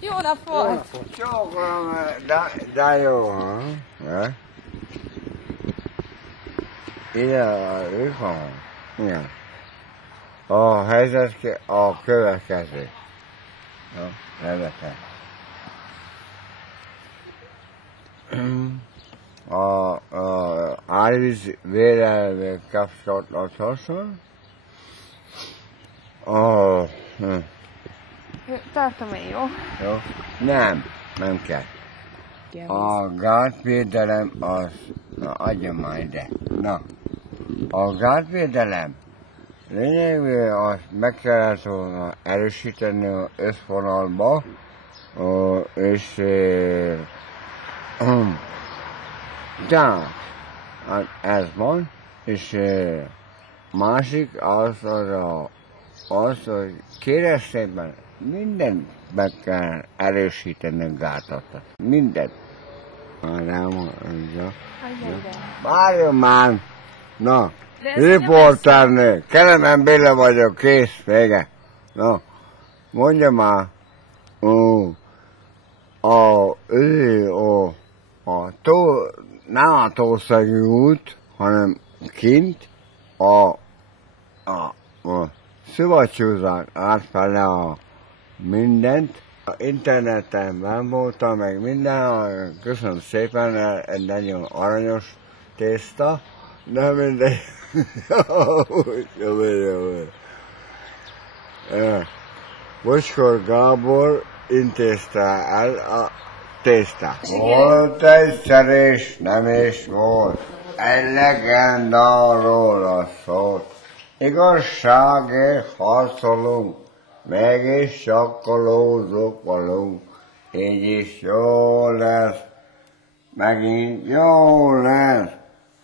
Jó napot! Csókolom, de jó, ha? Ide ők van? Igen. A helyzet a következő. Nevetek. A árvíz védelmi kapcsolatosan Tartom én, jó? Jó? Nem kell. A gátvédelem az... Na, adjam már ide. Na, a gátvédelem lényegében azt meg kellett volna erősíteni az összvonalba, és tehát ez van, és másik az, hogy kérem szépen mindent meg kell erősíteni a gátat. Mindent. Várjon már! Na, riporternő, Kelemen Béla vagyok, kész, vége. Na, mondja már, nem a Tószegi út, hanem kint a Szivacsúzán átfele a mindent. A interneten ben voltam, meg minden, köszönöm szépen, egy nagyon aranyos tészta, de mindegy. Bocskor Gábor intézte el a tésztát. Volt egyszer és nem is volt, egy legendáról a szót. Igazságért harcolunk, mégis sakkolózók vagyunk, így is jó lesz, megint jó lesz.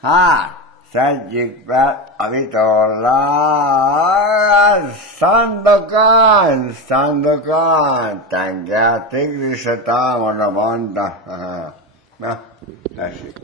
Hát, szedjük be a vitorlát, Szandokán, tenger tigrise támad a banda. Na, tessék.